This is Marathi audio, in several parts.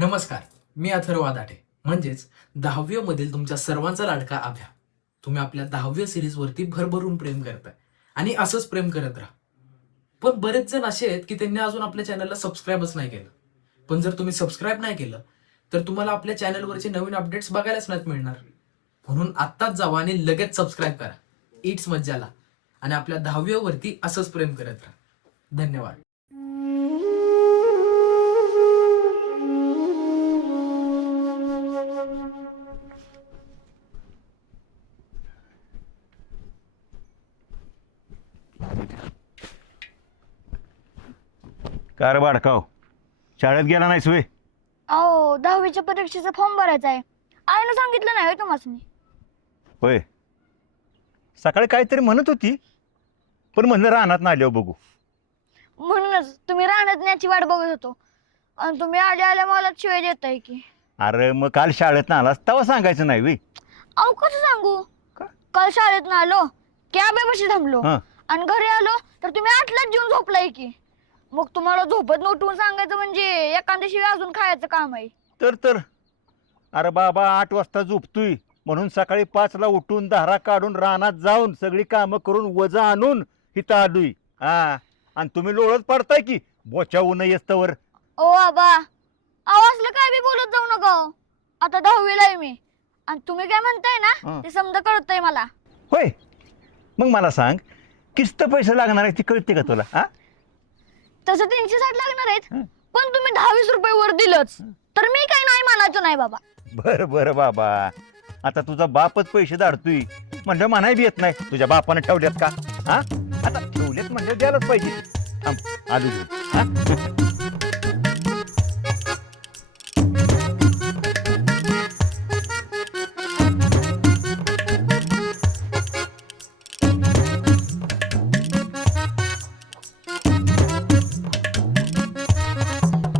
नमस्कार, मी अथर्व वादाटे म्हणजेच 10वी मधील तुमच्या सर्वांचा लाडका आभ्या. तुम्ही आपल्या 10वी सिरीजवरती भरभरून प्रेम करताय आणि असंच प्रेम करत राहा. पण बरेच जण असे आहेत की त्यांनी अजून आपल्या चॅनलला सबस्क्राईबच नाही केलं. पण जर तुम्ही सबस्क्राईब नाही केलं तर तुम्हाला आपल्या चॅनलवरचे नवीन अपडेट्स बघायलाच नाहीत मिळणार. म्हणून आत्ताच जावा आणि लगेच सबस्क्राईब करा इट्स मज्जाला आणि आपल्या 10वी वरती असंच प्रेम करत राहा. धन्यवाद. कार बाडकाव शाळेत गेला नाहीस वे? अहो 10वीच्या परीक्षेचा फॉर्म भरायचा आहे. आईला सांगितलं नाही तुम्हाला. होय, सकाळी काहीतरी म्हणत होती पण म्हणलं रानात ना आल्यावर बघू. म्हणूनच तुम्ही राहण्यात न्याची वाट बघत होतो आणि तुम्ही आल्या आल्या मला शिवाय देताय की. अरे मग काल शाळेत ना आलास तेव्हा सांगायचं नाही वे? अहो कसं सांगू? का? काल शाळेत ना आलो की आब्यापाशी थांबलो हं. आणि घरी आलो तर तुम्ही 8लाच जेवून झोपलाय की. मग तुम्हाला झोपत उठवून सांगायचं म्हणजे एखाद्या शिवाय अजून खायचं काम आहे. तर अरे बाबा 8 वाजता झोपतोय म्हणून सकाळी 5ला उठून धारा काढून रानात जाऊन सगळी कामं करून वजा आणून इथं आलोय. हा, आणि तुम्ही लोळत पडताय की बोचा ऊन येस्तवर. ओ आबा, अहो असलं काय बी बोलत जाऊ नका हो. आता 10वीला आहे मी आणि तुम्ही काय म्हणताय ना हं. ते समजा कळतंय मला. होय, मग मला सांग किस्त पैसे लागणार आहे ती कळते का तुला? हा, तसं 360 लागणार आहेत हं. पण तुम्ही 10-20 रुपये वर दिलंच तर मी काही नाही मानायचो नाही बाबा. बरं बाबा, आता तुझा बापच पैसे धाडतोय म्हणजे म्हणाय बी येत नाही तुझ्या बापाने ठेवल्यात का? हा, आता ठेवलेत म्हणजे द्यायलाच पाहिजे. थांब, आलो घेऊन. हा?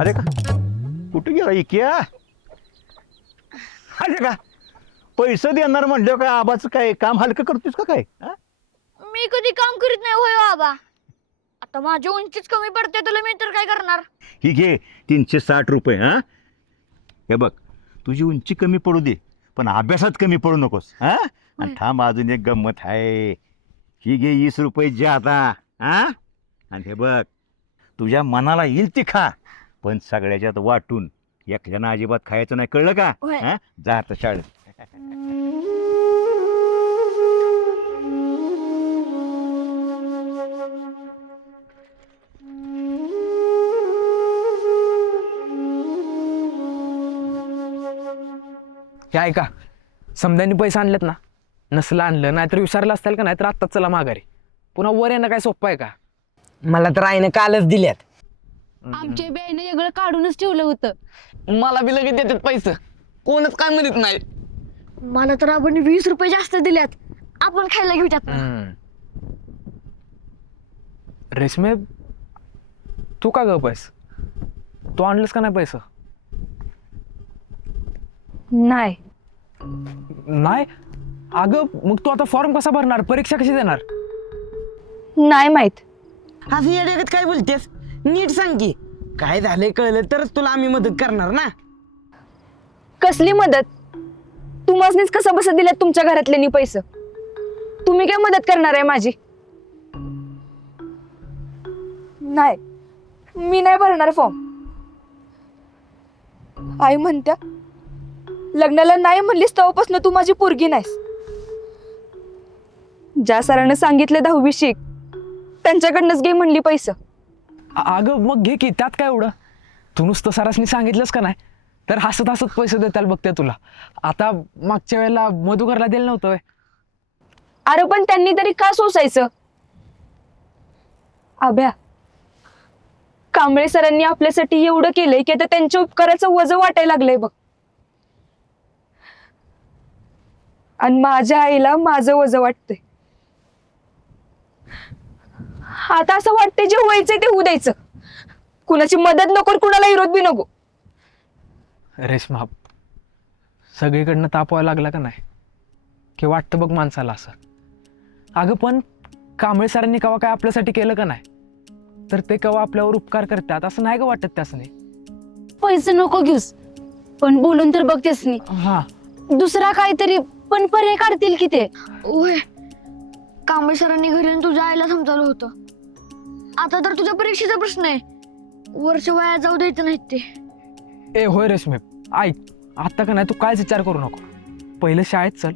अरे का कुठे गेला इक्या? अरे का पैसे देणार म्हणलं काय आबाचं काय काम हलकं करतोस का काय? हा? मी कधी काम करीत नाही होय बाबा. आता माझी उंचीच कमी पडते तुला मी तर काय करणार. ही घे 360 रुपये. हा, हे बघ तुझी उंची कमी पडू दे पण अभ्यासात कमी पडू नकोस. हा, आणि थांब अजून एक गंमत आहे. ही घे 20 रुपये जादा. हा, आणि हे बघ तुझ्या मनाला येईल ती खा पण सगळ्याच्यात वाटून एकल्यानं अजिबात खायचं नाही, कळलं का? होय. हा, जा आता शाळेत. हे ऐका, समद्यांनी पैसे आणलेत ना, नसलं आणलं नाहीतर विसरलं असतील का, नाहीतर आत्ताच चला माघारी. पुन्हा वर येणं काय सोपं आहे का? मला तर आईनं कालच दिल्यात. आमच्या बाईने सगळं काढूनच ठेवलं होतं. मला बी लगेच देतात पैसे, कोणच काय म्हणत नाही. मला तर आपण 20 रुपये जास्त दिल्यात. आपण खायला घेऊ त्यात. रेशमे, तू का गप आहेस? तू आणलंस का नाही पैसे? नाही, नाही अगं, मग तू आता फॉर्म कसा भरणार? परीक्षा कशी देणार? नाही माहित. असं येड्यागत काय बोलतेस? नीट सांग की काय झालंय कळलं तरच तुला आम्ही मदत करणार ना. कसली मदत? तुम्हासनीच कसं बसं दिल्यात तुमच्या घरातल्यांनी पैसे? तुम्ही काय मदत करणार आहे माझी? नाही, मी नाही भरणार फॉर्म. आई म्हणत्या लग्नाला नाही म्हणलीस तेव्हापासून तू माझी पोरगी नाहीस. ज्या सरांना सांगितले 10वी शिक त्यांच्याकडनंच घे म्हणली पैसे. अगं मग घे की, त्यात काय एवढं? तू नुसतं सरासनी सांगितलंस का नाही तर हसत हसत पैसे देताल बघते तुला. आता मागच्या वेळेला मधुकरला दिलं नव्हतं व्हय? अरे पण त्यांनी तरी का सोसायचं? अभ्या, कांबळे सरांनी आपल्यासाठी एवढं केलंय की आता त्यांच्या उपकाराचं वजन वाटायला लागलंय बघ. आणि माझ्या आईला माझं वजन वाटतंय. आता असं वाटतंय जे व्हायचंय ते होऊ द्यायचं. कुणाची मदत नको, कुणाला विरोध बी नको. रेश्मा, सगळीकडनं तापवायला लागला का नाही की वाटतं बघ माणसाला असं. अगं पण कांबळे सरांनी कवा काय आपल्यासाठी केलं का नाही? तर ते कवा आपल्यावर उपकार करतात असं नाही का वाटत त्यासने? पैसे नको घेऊस, पण बोलून तर बघतेस नी हा दुसरा काहीतरी पण पर्याय काढतील की ते. होय, कांबळे सरांनी घरी येऊन तुझ्या आईला समजावलं होतं. आता तर तुझ्या परीक्षेचा प्रश्न आहे, वर्ष वाया जाऊ द्यायचं नाहीत ते. ए होय रेशमे, ऐक आता का नाही तू कायच विचार करू नको. पहिलं शाळेत चल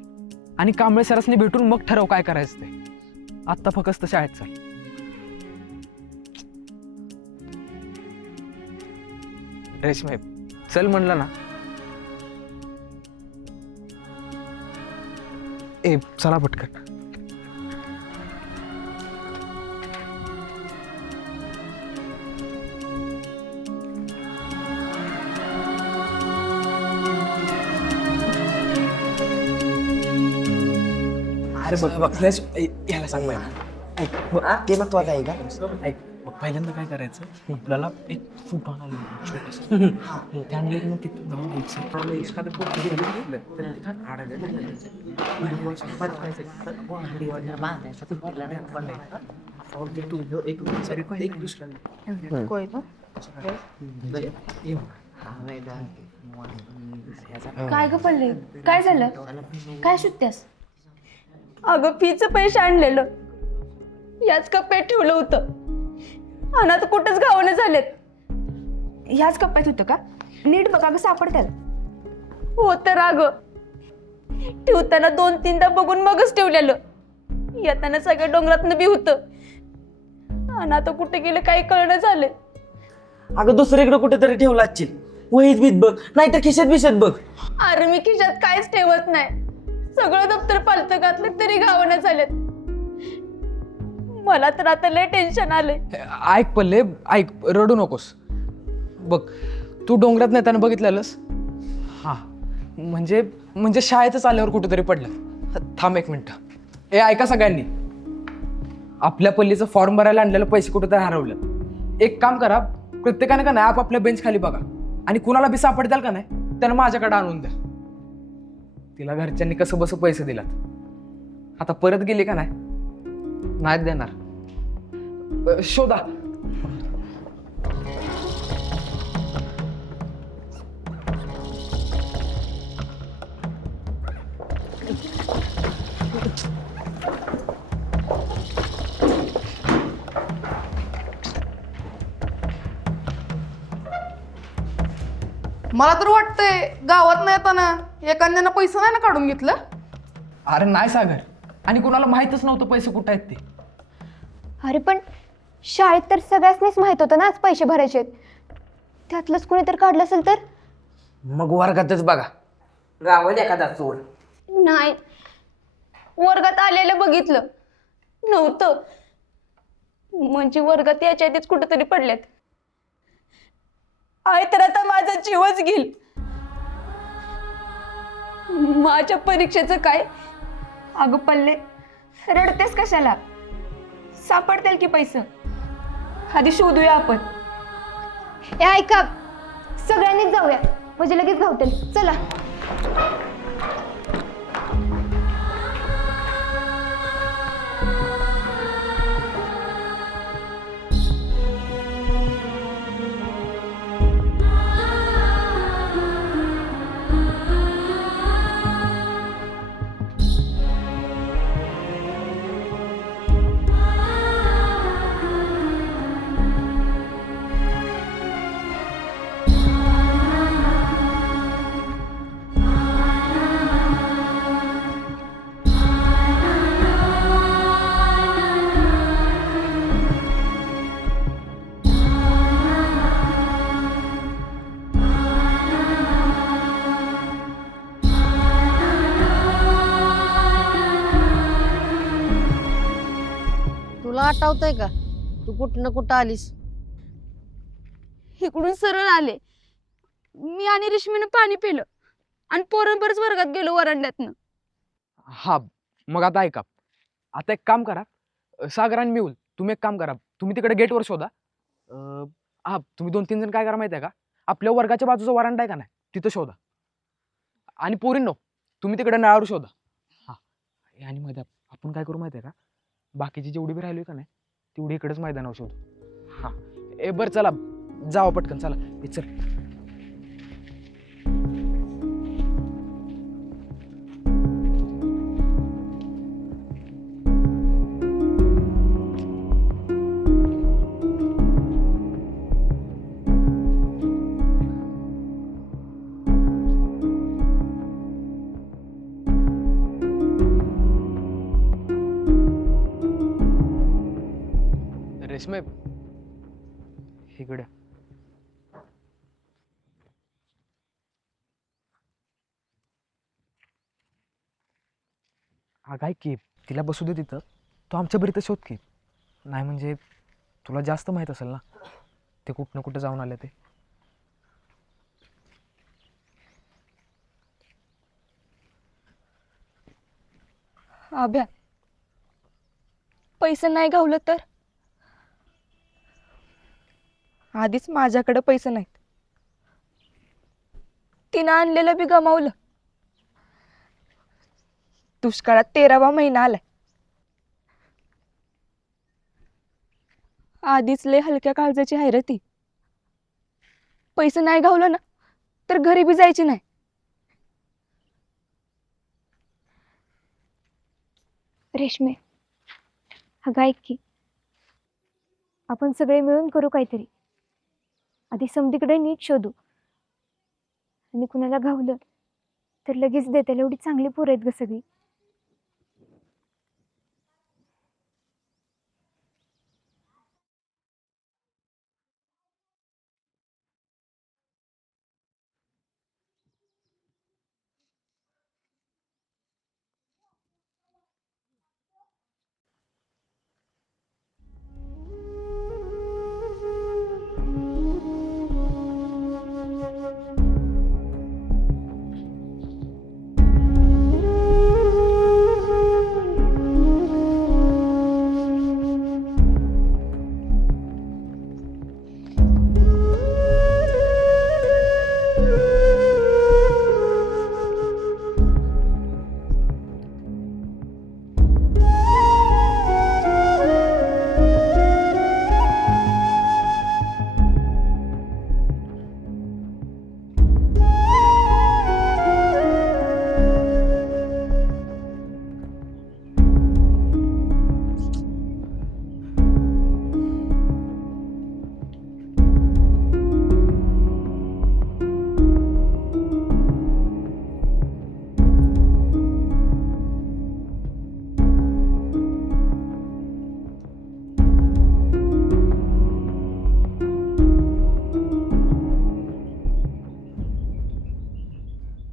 आणि कांबळे सरासनी भेटून मग ठरव काय करायचं ते. आत्ता फक्त शाळेत चल. रेशमे चल म्हणलं ना. ए चला पटकन. अरे बघ याला सांग मला. ते महत्वाचं आहे का? ऐक, मग पहिल्यांदा काय करायचं, आपल्याला एक सूप आणायला छोटंसं. त्या आणलं मग तिथून जाऊन घ्यायचं. एखादं पोट घेतलं, तर तिथं आडायला घालायचं. एक दुसऱ्याला. काय ग पडले, काय झालं, काय सुट्ट्यास? अगं फीचं पैसे आणलेलं याच कप्प्यात ठेवलं होतं आणि आता कुठंच गावानं झालेत. ह्याच कप्प्यात होतं का? नीट बघा ग सापडतात. हो तर अगं ठेवताना 2-3दा बघून मगच ठेवलेलं. येताना सगळ्या डोंगरातनं बी होतं आणि आता कुठे गेलं काही कळणं झालं. अगं दुसरीकडे कुठेतरी ठेवला असशील. वहीत बीत बघ, नाहीतर खिशात बिशात बघ. अरे मी खिशात काहीच ठेवत नाही. सगळं दप्तर पालतं घातलं तरी गावानं झालेत. मला तर आता लय टेन्शन आलंय. ऐक पल्ले, ऐक रडू नकोस. बघ तू डोंगरात नेताना बघितलेलंस. हा म्हणजे शाळेतच आल्यावर कुठेतरी पडलं. थांब एक मिनिट. ए ऐका सगळ्यांनी, आपल्या पल्लीचं फॉर्म भरायला आणलेलं पैसे कुठेतरी हरवलं. एक काम करा, प्रत्येकाने का नाही आपापल्या बेंच खाली बघा आणि कुणाला बी सापडताल का नाही त्याला माझ्याकडे आणून द्या. तिला घरच्यांनी कसं बस पैसे दिलात. आता परत गेली का नाही देणार. शोधा. मला तर वाटतंय गावात नाही येताना एखाद्यानं पैसे नाही ना काढून घेतलं. अरे नाही सागर, आणि कुणाला माहितच नव्हतं पैसे कुठं आहेत ते. अरे पण शाळेत तर सगळ्यांनीच माहित होतं ना आज पैसे भरायचे आहेत. त्यातलंच कोणी तर काढलं असेल तर. मग वर्गातच बघा, गावात एखादा चोर. नाही, वर्गात आलेलं बघितलं नव्हतं. म्हणजे वर्गात याच्या आधीच कुठेतरी पडल्यात. आहे तर आता माझा जीवच घेईल. माझ्या परीक्षेचं काय? अगं पल्ले रडतेस कशाला? सापडतील की पैसे. आधी शोधूया आपण. ए ऐका, सगळ्यांनीच जाऊया म्हणजे लगेच गावतील. चला. तुला आठवतंय का तू कुठं कुठं आलीस? इकडून सरळ आले मी आणि रेशमीनं पाणी पिलं आणि पोरांबरच वर्गात गेलो वरांड्यातनं. हा मग आता ऐका, आता एक काम करा, सागर आणि मिहुल तुम्ही एक काम करा, तुम्ही तिकडे गेटवर शोधा. हा तुम्ही 2-3 जण काय करा माहिती आहे का, आपल्या वर्गाच्या बाजूचा वरांडा आहे का नाही तिथं शोधा. आणि पोरींनो तुम्ही तिकडे नळावर शोधा. हा आणि मध्ये आपण काय करू माहिती आहे का, बाकीची जेवढी बी राहिली का नाही तेवढी इकडेच मैदानावर शोधू. हा बरं चला जावा पटकन, चला चल. रेशमे इकडे. अगं ऐक की, तिला बसू दे तिथं. तू आमच्या बरी तर शोध की. नाही म्हणजे तुला जास्त माहीत असेल ना ते कुठं कुठं जाऊन आले ते. अभ्या, पैसे नाही गावलं तर? आधीच माझ्याकडे पैसे नाहीत. तिनं आणलेलं बी गमावलं. दुष्काळात 13वा महिना आलाय. आधीच लय हलक्या काळजाची आहे रे ती. पैसे नाही गावलं ना तर घरी बी जायची नाही. रेशमे, अगं ऐक की, आपण सगळे मिळून करू काहीतरी. आधी समधीकडे नीट शोधू, आणि कुणाला गावलं तर लगेच देताल. एवढी चांगली पोरं आहेत ग सगळी.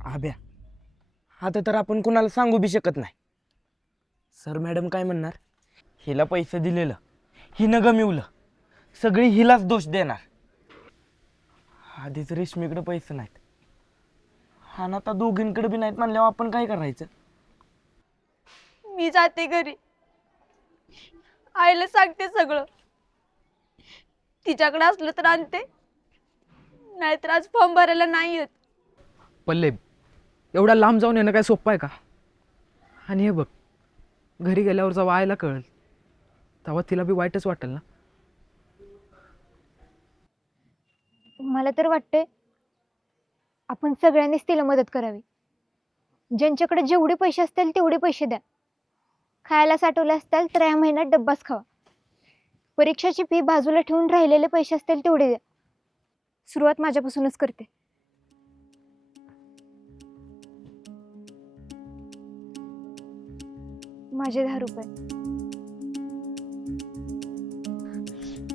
अभ्या, आता तर आपण कुणाला सांगू बी शकत नाही. सर मॅडम काय म्हणणार? हिला पैसे दिलेलं, हिनं गमिवलं, सगळी हिलाच दोष देणार. आधीच रेशमीकडे पैसे नाहीत, आणि आता दोघींकडे बी नाहीत म्हणल्यावर आपण काय करायचं? मी जाते घरी, आईला सांगते सगळं. तिच्याकडे असलं तर आणते, नाहीतर आज फॉर्म भरायला नाही येत. पल्ले, एवढा लांब जाऊन येणं काय सोपं आहे का? आणि हे बघ, घरी गेल्यावर जेव्हा आईला कळेल तेव्हा तिला बी वाईटच वाटेल ना. मला तर वाटते आपण सगळ्यांनीच तिला मदत करावी. ज्यांच्याकडे जेवढे पैसे असतील तेवढे पैसे द्या. खायला साठवले असतील तर या महिन्यात डब्बाच खावा. परीक्षाची फी बाजूला ठेवून राहिलेले पैसे असतील तेवढे द्या. सुरुवात माझ्यापासूनच करते. माझे 10 रुपये,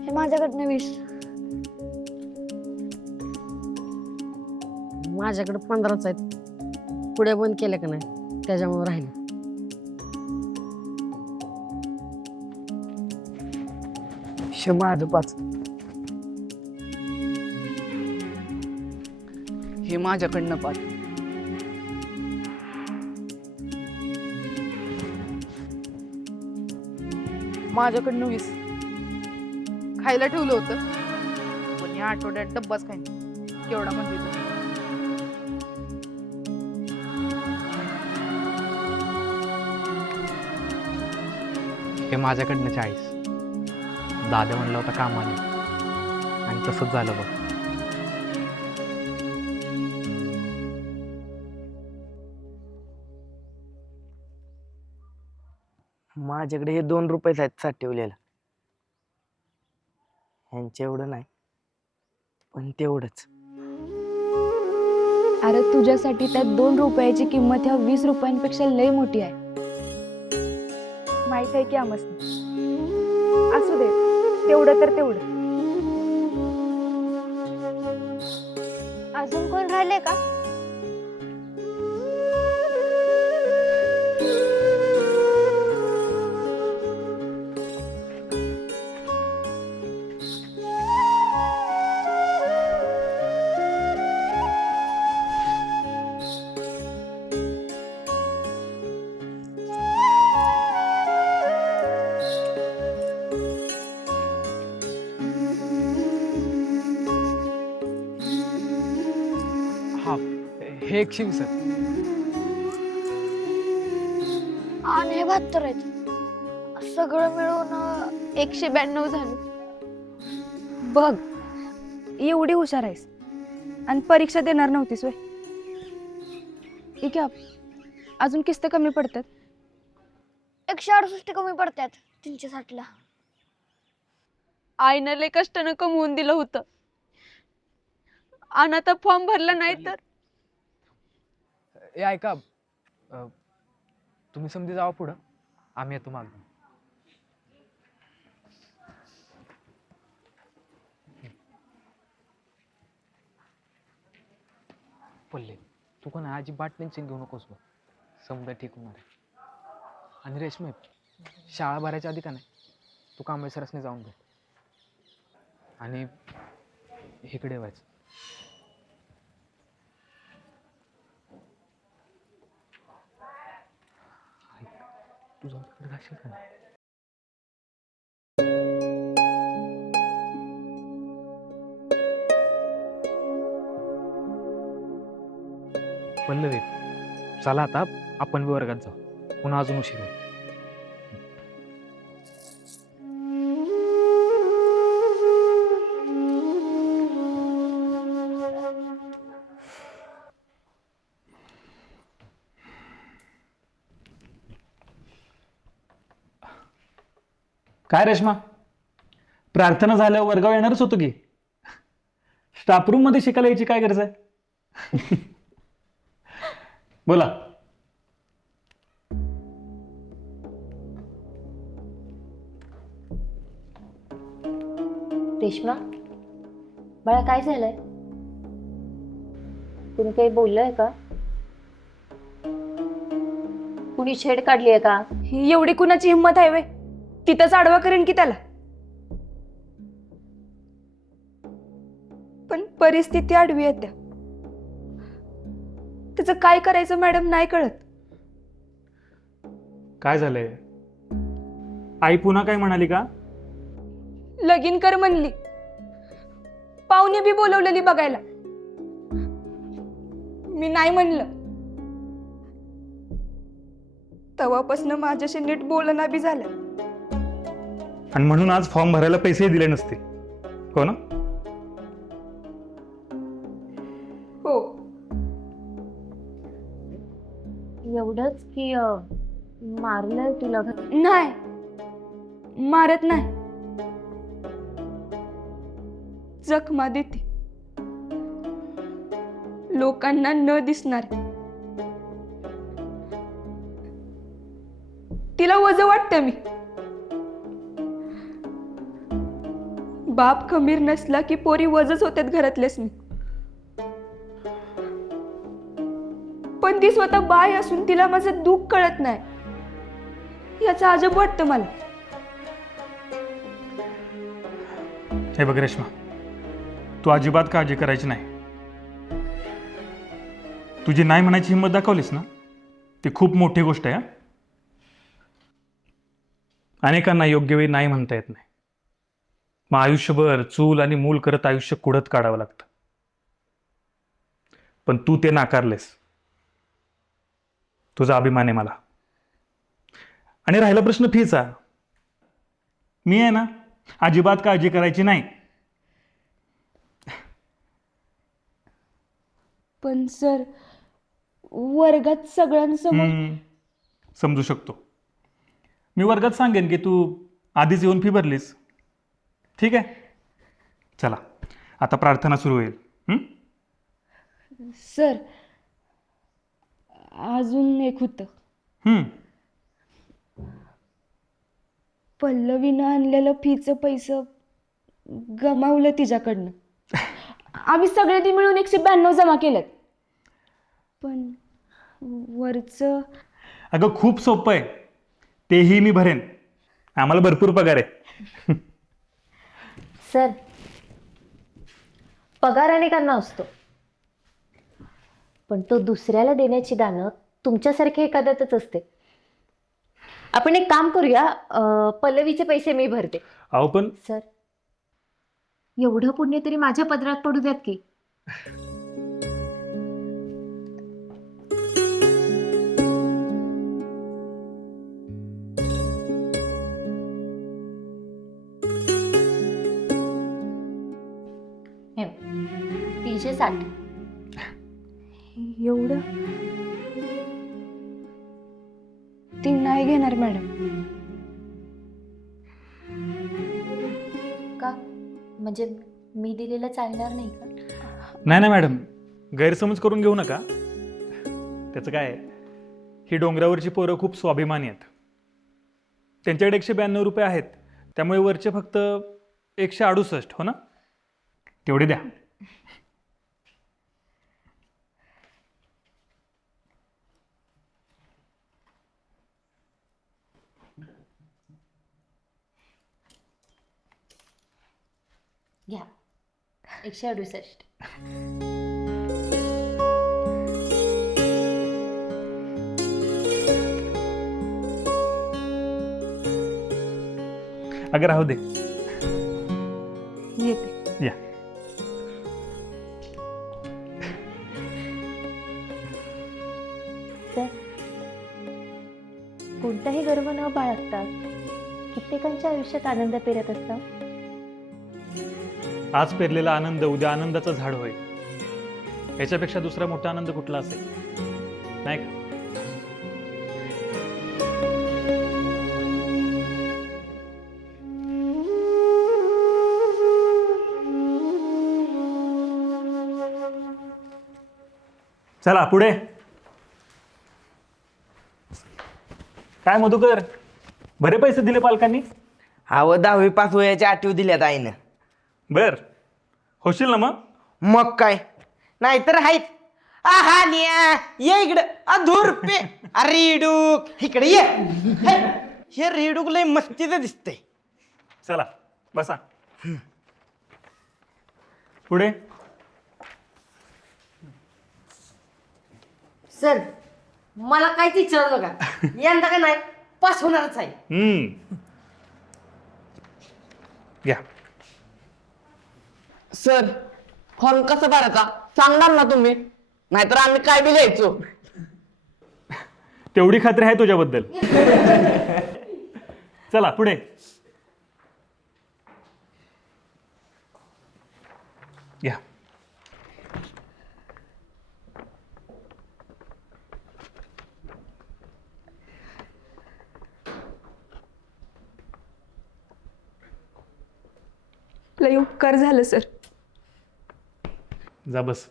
हे माझ्याकडनं 20. माझ्याकडे 15च आहेत. पुढे बंद केले का नाही त्याच्यामुळे राहिले. माझं 5. हे माझ्याकडनं 5. माझ्याकडनं 20. खायला ठेवलं होतं पण या आठवड्यात डब्बाच खाईन. केवढा म्हणजे तो. हे माझ्याकडनं 40. दादा म्हणलं होता कामाला, आणि तसंच झालं बघ. माझ्याकडे हे 2 रुपये आहेत साठवलेलं. ह्यांचं एवढं नाही, पण तेवढंच. अरे तुझ्यासाठी त्या 2 रुपयाची किंमत ह्या 20 रुपयांपेक्षा लय मोठी आहे. माहित आहे की आमस. असू दे, तेवढं तर तेवढं. अजून कोण राहिले का? हा हे 120 आहे. आणि हे 72 आहेत. सगळं मिळून 192 झाले. बघ, एवढी हुशार आहेस आणि परीक्षा देणार नव्हतीस वय. ठीक आहे, अजून किस्त कमी पडतात. 168 कमी पडतात 360 ला. आईनं लय कष्टानं कमवून दिलं होतं आणि आता फॉर्म भरला नाही तर. ए ऐका, तुम्ही समधी जावा पुढं, आम्ही येतो मागून. पल्ले, तू कोण अजिबात टेन्शन घेऊ नकोस बघ, समजा ठीक होणार आहे. आणि रेशमे, शाळा भरायच्या आधी का नाही तू कांबळे सरासने जाऊन भेट आणि इकडे व्हायचं. तू जाऊन तिकडे जाशील का नाही? पल्लवी, चला आता आपण बी वर्गात जाऊ, पुन्हा अजून उशीर होईल. काय रेश्मा, प्रार्थना झाल्यावर वर्गावर येणारच होतो की. स्टाफ रूम मध्ये शिकायला यायची काय गरज आहे? बोला. रेश्मा, बाळा काय झालंय? कुणी काही बोललंय का? कुणी छेड काढली आहे का? ही एवढी कुणाची हिंमत आहे वे? तिथंच आडवा करेन की त्याला. पण परिस्थिती आडवी येते. त्याचं काय करायचं मॅडम नाही कळत. काय झालंय? आई पुन्हा काय म्हणाली का? लगीन कर म्हणली. पाहुणे बी बोलवलेली बघायला. मी नाही म्हणलं. तेव्हापासून माझ्याशी नीट बोलणं बी झालं. आणि म्हणून आज फॉर्म भरायला पैसेही दिले नसते, हो ना? हो. एवढंच की मारलं तुला? नाही, मारत नाही, जखमा देते. लोकांना न दिसणार. तिला वज वाटतं मी. बाप खमीर नसला की पोरी वजच होत्यात घरातलेच मी. पण ती स्वतः बाय असून तिला माझं दुःख कळत नाही, याचं अजब वाटतं मला. हे बघ रेश्मा, तू अजिबात काळजी करायची नाही. तुझी नाही म्हणायची हिंमत दाखवलीस ना, ती खूप मोठी गोष्ट आहे. हा, अनेकांना योग्य वेळी नाही म्हणता येत नाही. मग आयुष्यभर चूल आणि मूल करत आयुष्य कुढत काढावं लागतं. पण तू ते नाकारलेस. तुझा अभिमान आहे मला. आणि राहिला प्रश्न फीचा, मी आहे ना, अजिबात काळजी करायची नाही. पण सर, वर्गात सगळ्यांसमोर. समजू शकतो. मी वर्गात सांगेन की तू आधीच येऊन फी भरलीस. ठीक आहे, चला आता प्रार्थना सुरू होईल. सर, अजून एक होतं. पल्लवीनं आणलेलं फीचं पैसे गमावलं तिच्याकडनं. आम्ही सगळ्यांनी मिळून 192 जमा केलेत. पण वरचं अगं खूप सोपं आहे, तेही मी भरेन. आम्हाला भरपूर पगार आहे. सर, पगार अनेकांना असतो, पण तो दुसऱ्याला देण्याची दानं तुमच्यासारख्या एखाद्यातच असते. आपण एक काम करूया, पल्लवीचे पैसे मी भरते. अहो पण सर, एवढं पुण्य तरी माझ्या पदरात पडू द्यात की. हे बघ, 360. एवढं ती नाही घेणार मॅडम. का? म्हणजे मी दिलेलं चालणार नाही का? नाही मॅडम, गैरसमज करून घेऊ नका. त्याचं काय आहे, ही डोंगरावरची पोरं खूप स्वाभिमानी आहेत. त्यांच्याकडे 192 रुपये आहेत, त्यामुळे वरचे फक्त 168, हो ना? तेवढे द्या. घ्या, 168. अगं राहू दे. येते. या. सर, कोणताही गर्व न बाळगता कित्येकांच्या आयुष्यात आनंद पेरत असता. आज पेरलेला आनंद उद्या आनंदाचं झाड होय. याच्यापेक्षा दुसरा मोठा आनंद कुठला असेल, नाही का? चला पुढे. काय मधुकर, बरे पैसे दिले पालकांनी? अहो 10वी पास वयाच्या आठवी दिल्यात आईनं. बर, होशील ना मग? मग काय, नाहीतर हायत. आहा निया, ये इकडं. अधुरपे रेडूक इकडे ये. हे रेडूक लय मस्तीचं दिसतंय. चला बसा. पुढे. सर मला काहीच विचारलं का? यंदा का नाही पास होणारच आहे. घ्या. सर फॉर्म कसं भरायचा सांगणार ना तुम्ही? नाहीतर आम्ही काय बी घ्यायचो. तेवढी खात्री आहे तुझ्याबद्दल. चला पुढे. घ्या. लय उपकार झालं सर. जा बस.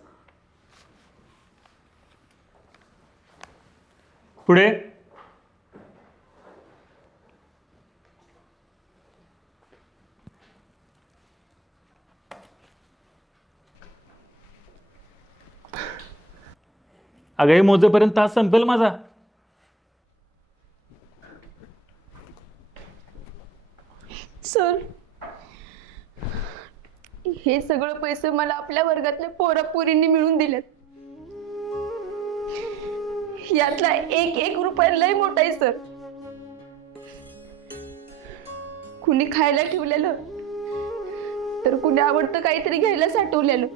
पुढे. अगं हे मोजेपर्यंत तास संपेल माझा. सर, हे सगळं पैसे मला आपल्या वर्गातल्या पोरापोरींनी मिळून दिलेत. यातला एक रुपया लय मोठा आहे सर. कुणी खायला ठेवलेलं, तर कुणी आवडतं काहीतरी घ्यायला साठवलेलं.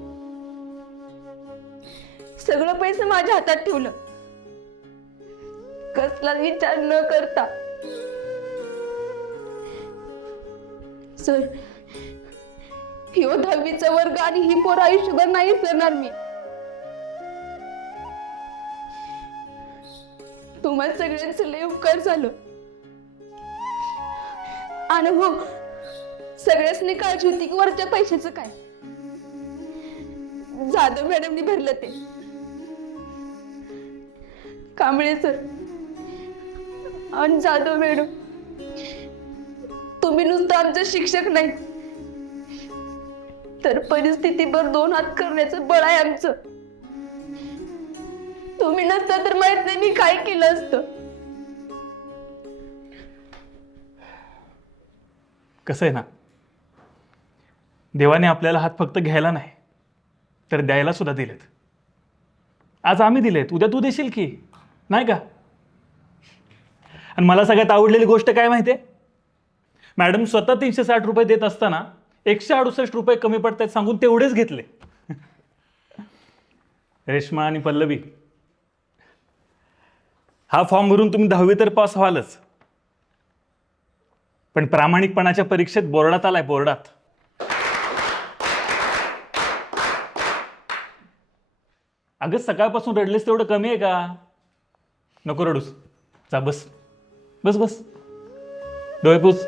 सगळं पैसे माझ्या हातात ठेवलं, कसला विचार न करता. सर, ह्यो 10वीचा वर्ग आणि ही पोरं आयुष्यभर नाही विसरणार मी. तुम्हाला सगळ्यांचं लय उपकार झालं. आणि हो, सगळ्यासनी काळजी होती की वरच्या पैशाचं काय. जाधव मॅडमनी भरलं ते. कांबळे सर आणि जाधव मॅडम, तुम्ही नुसतं आमचे शिक्षक नाही, तर परिस्थितीवर 2 हात करण्याचं बळ आहे आमचं. तुम्ही नसता तर माहित नाही मी काय केलं असतं. कसं आहे ना, देवाने आपल्याला हात फक्त घ्यायला नाही तर द्यायला सुद्धा दिलेत. आज आम्ही दिलेत, उद्या तू देशील की नाही का? आणि मला सगळ्यात आवडलेली गोष्ट काय माहिती आहे? मॅडम स्वतः 360 रुपये देत असताना 168 रुपये कमी पडतायत सांगून तेवढेच घेतले. रेश्मा आणि पल्लवी, हा फॉर्म भरून तुम्ही 10वी तर पास व्हालच, पण प्रामाणिकपणाच्या परीक्षेत बोर्डात आलाय, बोर्डात. अगं सकाळपासून रडलेस तेवढं कमी आहे का? नको रडूस, जा बस बस बस, डोळे पुस.